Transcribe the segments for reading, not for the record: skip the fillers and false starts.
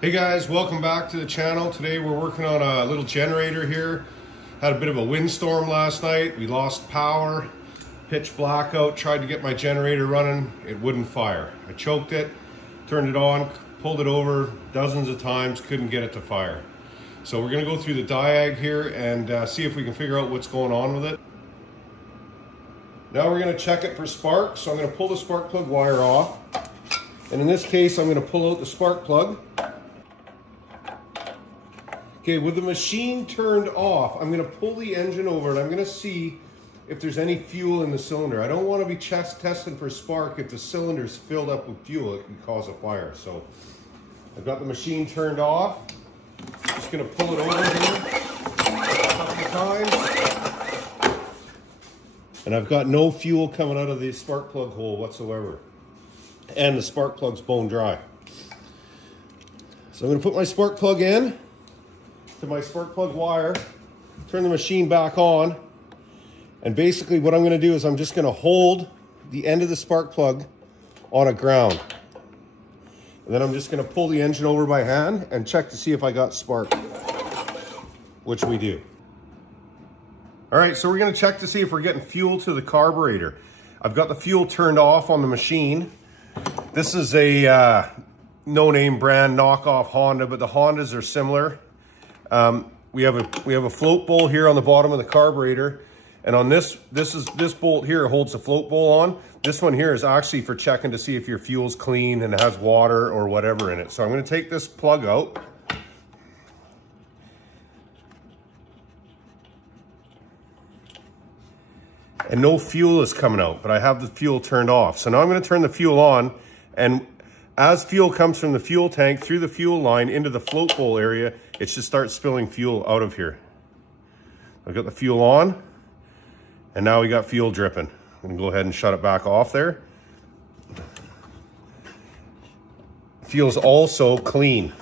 Hey guys, welcome back to the channel. Today we're working on a little generator here. Had a bit of a windstorm last night. We lost power, pitch blackout, tried to get my generator running. It wouldn't fire. I choked it, turned it on, pulled it over dozens of times, couldn't get it to fire. So we're gonna go through the diag here and see if we can figure out what's going on with it. Now we're gonna check it for spark. So I'm gonna pull the spark plug wire off. And in this case, I'm gonna pull out the spark plug. Okay, with the machine turned off, I'm gonna pull the engine over and I'm gonna see if there's any fuel in the cylinder. I don't wanna be testing for spark. If the cylinder's filled up with fuel, it can cause a fire. So I've got the machine turned off. Just gonna pull it over here a couple of times. And I've got no fuel coming out of the spark plug hole whatsoever. And the spark plug's bone dry. So I'm gonna put my spark plug in to my spark plug wire, turn the machine back on, and basically what I'm going to do is I'm just going to hold the end of the spark plug on a ground. And then I'm just going to pull the engine over by hand and check to see if I got spark, which we do. All right, so we're going to check to see if we're getting fuel to the carburetor. I've got the fuel turned off on the machine. This is a no-name brand knockoff Honda, but the Hondas are similar. We have a float bowl here on the bottom of the carburetor, and on this bolt here holds the float bowl on. This one here is actually for checking to see if your fuel's clean and has water or whatever in it. So I'm going to take this plug out. And no fuel is coming out, but I have the fuel turned off. So now I'm going to turn the fuel on, and as fuel comes from the fuel tank through the fuel line into the float bowl area, it should start spilling fuel out of here. I've got the fuel on, and now we got fuel dripping. I'm gonna go ahead and shut it back off there. Fuel's also clean.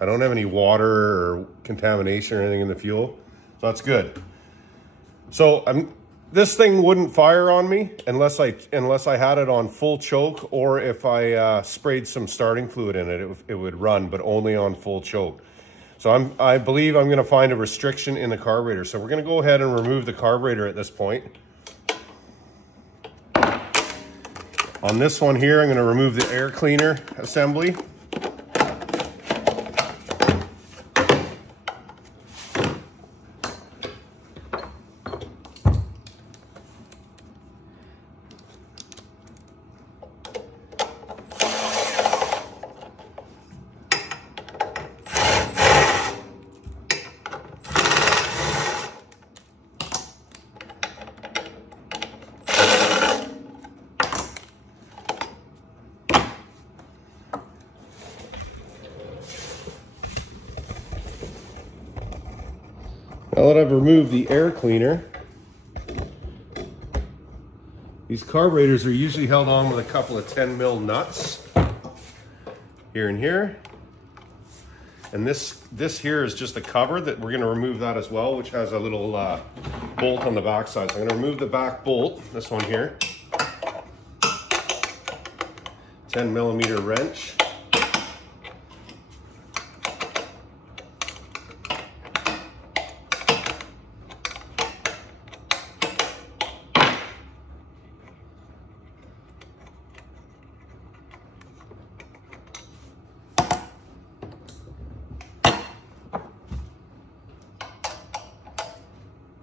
I don't have any water or contamination or anything in the fuel, so that's good. So this thing wouldn't fire on me unless I had it on full choke, or if I sprayed some starting fluid in it, it would run, but only on full choke. So I believe I'm gonna find a restriction in the carburetor. So we're gonna go ahead and remove the carburetor at this point. On this one here, I'm gonna remove the air cleaner assembly. Now that I've removed the air cleaner, these carburetors are usually held on with a couple of 10 mil nuts here and here. And this here is just a cover that we're going to remove that as well, which has a little bolt on the back side. So I'm going to remove the back bolt, this one here. 10 millimeter wrench.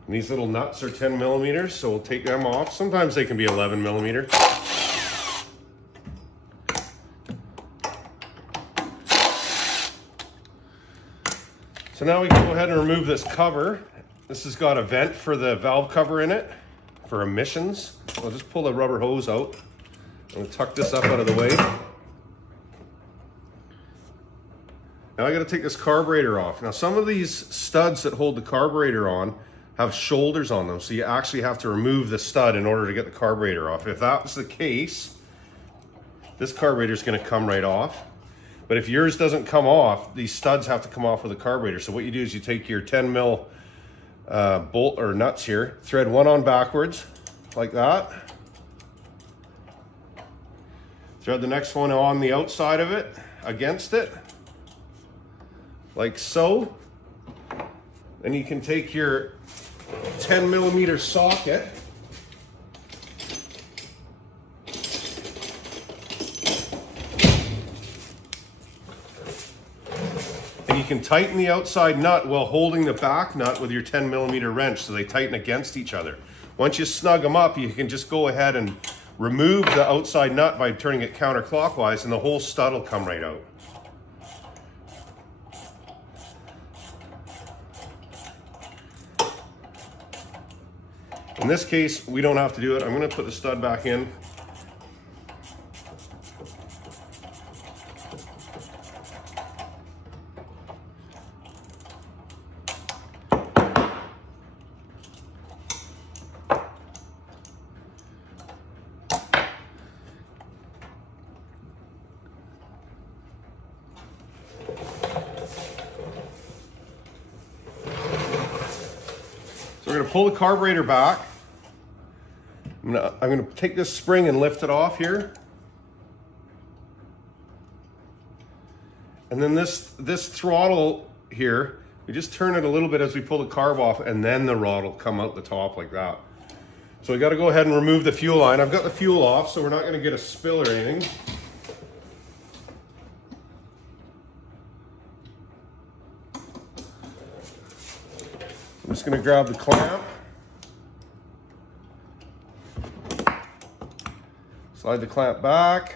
And these little nuts are 10 millimeters, so we'll take them off. Sometimes they can be 11 millimeter. So now we can go ahead and remove this cover. This has got a vent for the valve cover in it for emissions. I'll just pull the rubber hose out. I'm gonna tuck this up out of the way. Now I gotta take this carburetor off. Now some of these studs that hold the carburetor on have shoulders on them, so you actually have to remove the stud in order to get the carburetor off. If that's the case, this carburetor is going to come right off. But if yours doesn't come off, these studs have to come off with the carburetor. So what you do is you take your 10 mil bolt or nuts here, thread one on backwards like that, thread the next one on the outside of it against it, like so. Then you can take your 10mm socket, and you can tighten the outside nut while holding the back nut with your 10mm wrench so they tighten against each other. Once you snug them up, you can just go ahead and remove the outside nut by turning it counterclockwise, and the whole stud will come right out. In this case, we don't have to do it. I'm going to put the stud back in. So we're going to pull the carburetor back. I'm going to take this spring and lift it off here. And then this throttle here, we just turn it a little bit as we pull the carb off, and then the rod will come out the top like that. So we got to go ahead and remove the fuel line. I've got the fuel off, so we're not going to get a spill or anything. I'm just going to grab the clamp, slide the clamp back,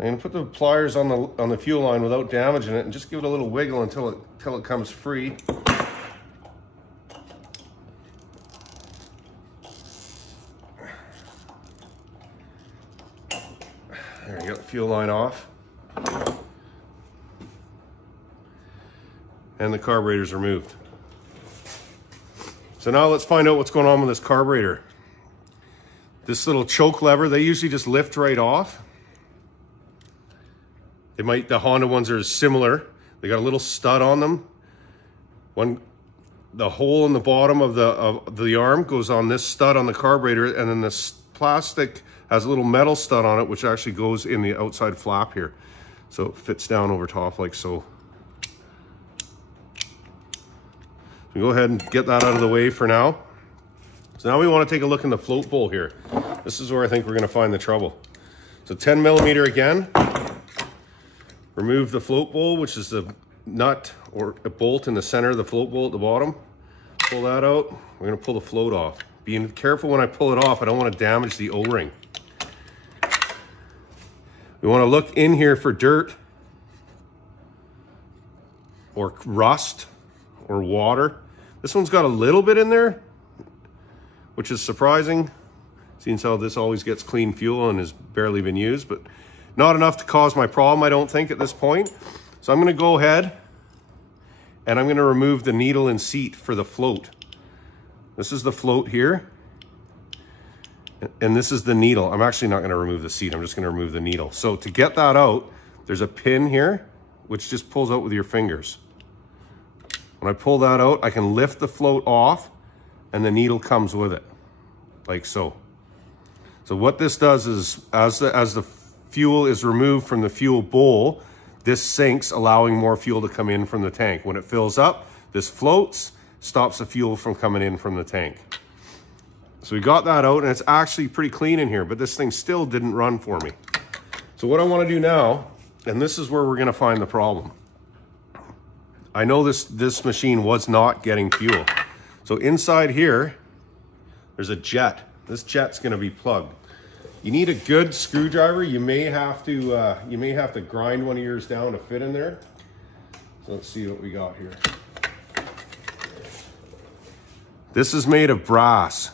I'm going to put the pliers on the fuel line without damaging it and just give it a little wiggle until it comes free. There you go, fuel line off. And the carburetor's removed. So now let's find out what's going on with this carburetor. This little choke lever, they usually just lift right off. The Honda ones are similar. They got a little stud on them. The hole in the bottom of the arm goes on this stud on the carburetor, and then this plastic has a little metal stud on it, which actually goes in the outside flap here. So it fits down over top like so. So go ahead and get that out of the way for now. So now we want to take a look in the float bowl here. This is where I think we're going to find the trouble. So 10mm again. Remove the float bowl, which is the nut or a bolt in the center of the float bowl at the bottom. Pull that out. We're going to pull the float off. Being careful when I pull it off, I don't want to damage the O-ring. We want to look in here for dirt or rust or water. This one's got a little bit in there, which is surprising, seeing how this always gets clean fuel and has barely been used, but not enough to cause my problem, I don't think, at this point. So I'm going to go ahead and I'm going to remove the needle and seat for the float. This is the float here, and this is the needle. I'm actually not going to remove the seat. I'm just going to remove the needle. So to get that out, there's a pin here, which just pulls out with your fingers. When I pull that out, I can lift the float off, and the needle comes with it, like so. So what this does is, as the fuel is removed from the fuel bowl, this sinks, allowing more fuel to come in from the tank. When it fills up, this floats, stops the fuel from coming in from the tank. So we got that out, and it's actually pretty clean in here, but this thing still didn't run for me. So what I want to do now, and this is where we're going to find the problem. I know this machine was not getting fuel. So inside here, there's a jet. This jet's going to be plugged. You need a good screwdriver. You may have to grind one of yours down to fit in there. So let's see what we got here. This is made of brass.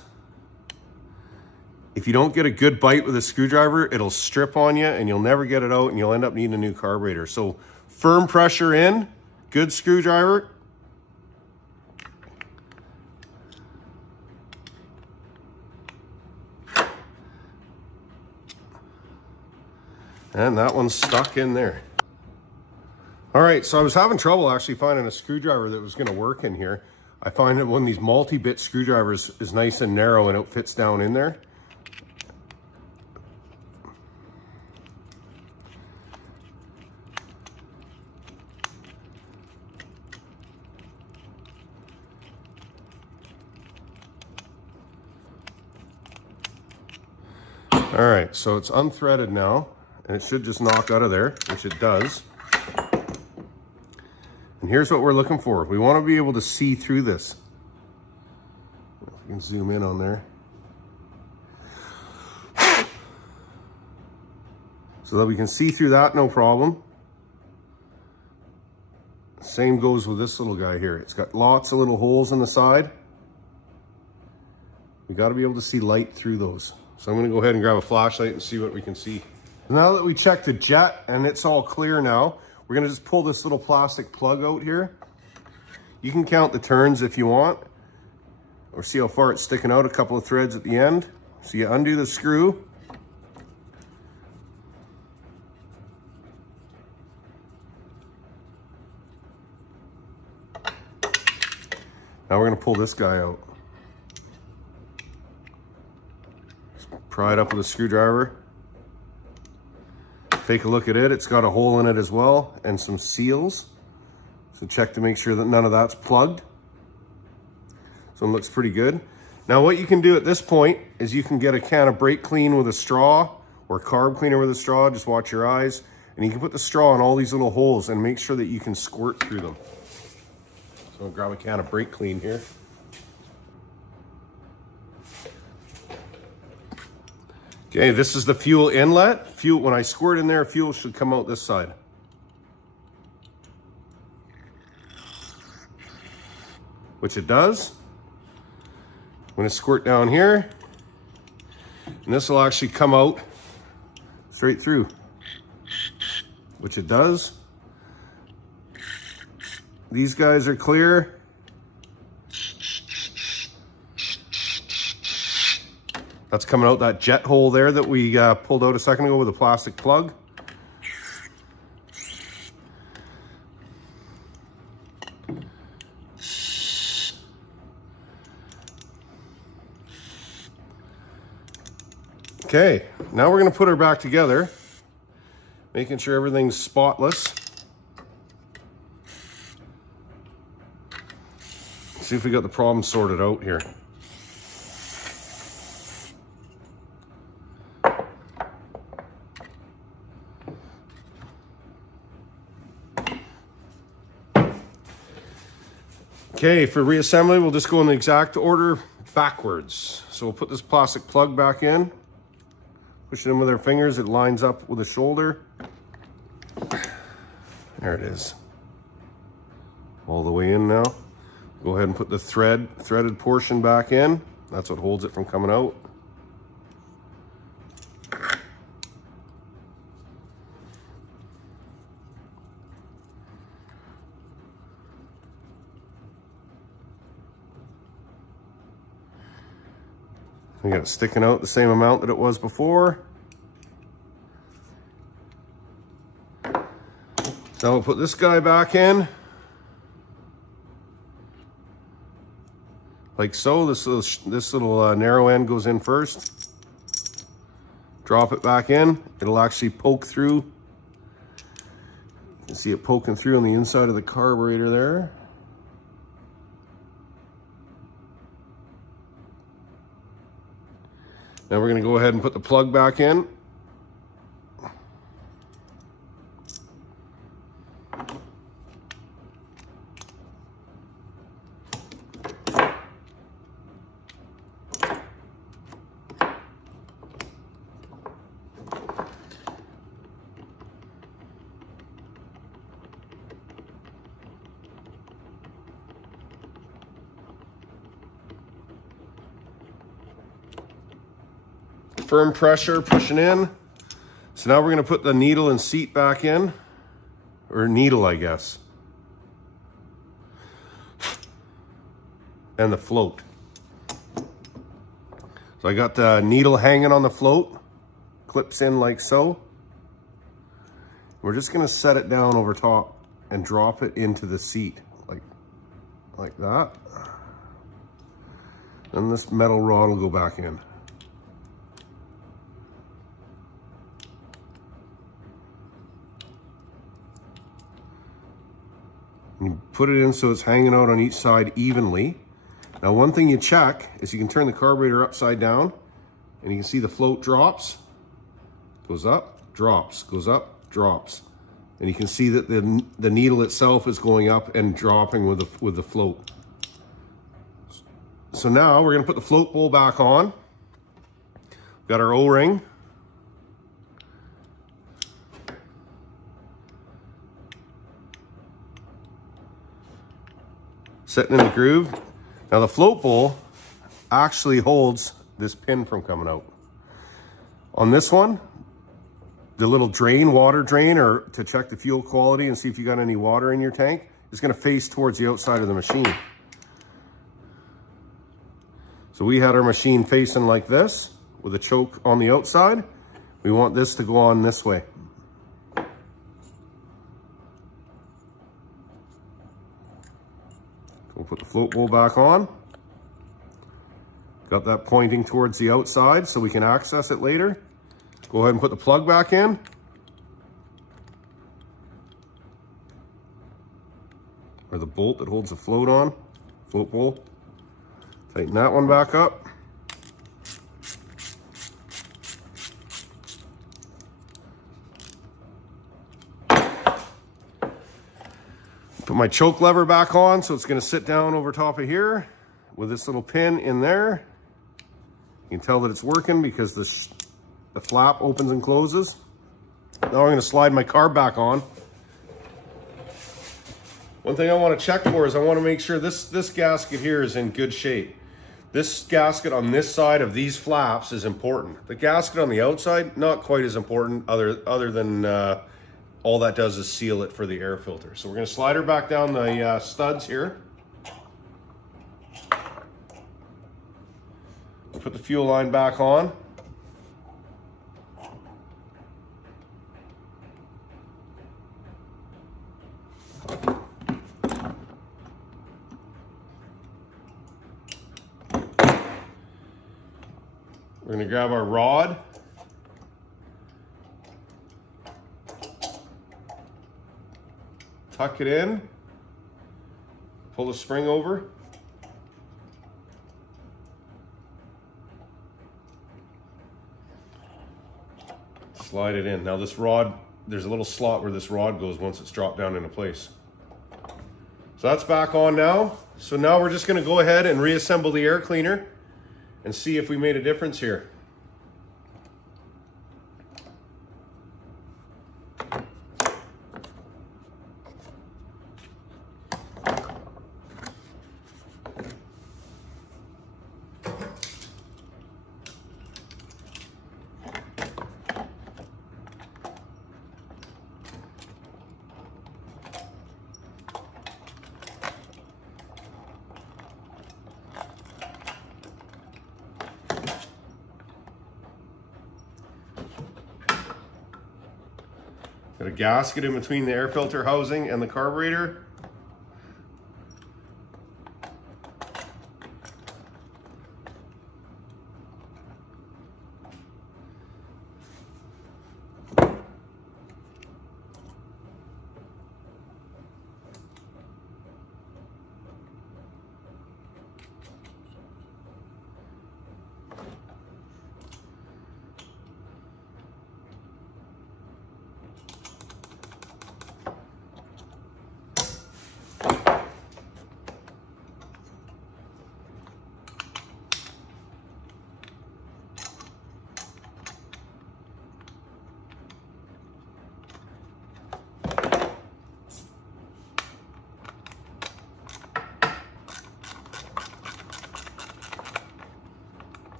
If you don't get a good bite with a screwdriver, it'll strip on you and you'll never get it out, and you'll end up needing a new carburetor. So firm pressure in, good screwdriver. And that one's stuck in there. All right, so I was having trouble actually finding a screwdriver that was gonna work in here. I find that one of these multi-bit screwdrivers is nice and narrow and it fits down in there. All right, so it's unthreaded now, and it should just knock out of there, which it does. And here's what we're looking for. We want to be able to see through this. If we can zoom in on there. So that we can see through that, no problem. Same goes with this little guy here. It's got lots of little holes in the side. We got to be able to see light through those. So I'm going to go ahead and grab a flashlight and see what we can see. Now that we checked the jet and it's all clear now, we're going to just pull this little plastic plug out here. You can count the turns if you want, or see how far it's sticking out, a couple of threads at the end. So you undo the screw. Now we're going to pull this guy out. Pry it up with a screwdriver. Take a look at it. It's got a hole in it as well and some seals. So check to make sure that none of that's plugged. So it looks pretty good. Now what you can do at this point is you can get a can of brake clean with a straw or carb cleaner with a straw. Just watch your eyes. And you can put the straw in all these little holes and make sure that you can squirt through them. So I'll grab a can of brake clean here. Okay, this is the fuel inlet. Fuel, when I squirt in there, fuel should come out this side. Which it does. I'm going to squirt down here. And this will actually come out straight through. Which it does. These guys are clear. That's coming out that jet hole there that we pulled out a second ago with a plastic plug. Okay, now we're going to put her back together, making sure everything's spotless. See if we got the problem sorted out here. Okay, for reassembly, we'll just go in the exact order backwards. So we'll put this plastic plug back in, push it in with our fingers, it lines up with the shoulder. There it is. All the way in now. Go ahead and put the threaded portion back in. That's what holds it from coming out. We got it sticking out the same amount that it was before. So we'll put this guy back in. Like so, this little narrow end goes in first. Drop it back in. It'll actually poke through. You can see it poking through on the inside of the carburetor there. Now we're going to go ahead and put the plug back in. Firm pressure, pushing in. So now we're going to put the needle and seat back in, or needle, I guess, and the float. So I got the needle hanging on the float, clips in like so. We're just going to set it down over top. and drop it into the seat like that. And this metal rod will go back in. And you put it in so it's hanging out on each side evenly. Now, one thing you check is you can turn the carburetor upside down and you can see the float drops, goes up, drops, goes up, drops. And you can see that the needle itself is going up and dropping with the float. So now we're gonna put the float bowl back on. We've got our O-ring. Setting in the groove. Now the float bowl actually holds this pin from coming out. On this one, the little drain, water drain, or to check the fuel quality and see if you got any water in your tank, is gonna face towards the outside of the machine. So we had our machine facing like this with a choke on the outside. We want this to go on this way. We'll put the float bowl back on. Got that pointing towards the outside so we can access it later. Go ahead and put the plug back in. Or the bolt that holds the float on, float bowl. Tighten that one back up. Put my choke lever back on, so it's gonna sit down over top of here with this little pin in there. You can tell that it's working because the flap opens and closes. Now I'm gonna slide my carb back on. One thing I wanna check for is I wanna make sure this gasket here is in good shape. This gasket on this side of these flaps is important. The gasket on the outside, not quite as important, other than all that does is seal it for the air filter. So we're gonna slide her back down the studs here. Put the fuel line back on. We're gonna grab our rod. Tuck it in. Pull the spring over. Slide it in. Now this rod, there's a little slot where this rod goes once it's dropped down into place. So that's back on now. So now we're just gonna go ahead and reassemble the air cleaner and see if we made a difference here. Got a gasket in between the air filter housing and the carburetor.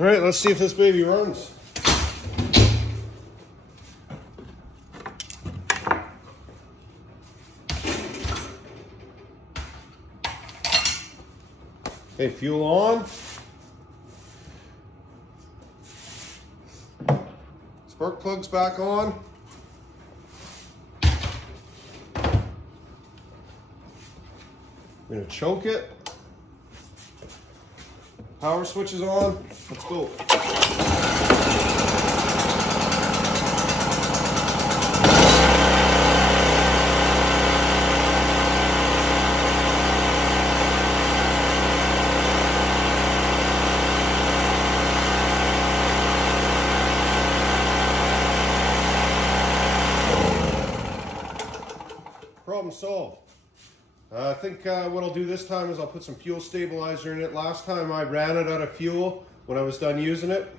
All right, let's see if this baby runs. Okay, fuel on. Spark plug's back on. I'm gonna choke it. Power switch is on. Let's go. Problem solved. I think what I'll do this time is I'll put some fuel stabilizer in it. Last time I ran it out of fuel when I was done using it,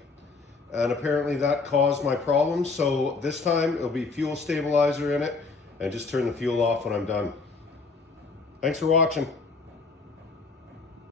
and apparently that caused my problems. So this time it'll be fuel stabilizer in it, and just turn the fuel off when I'm done. Thanks for watching.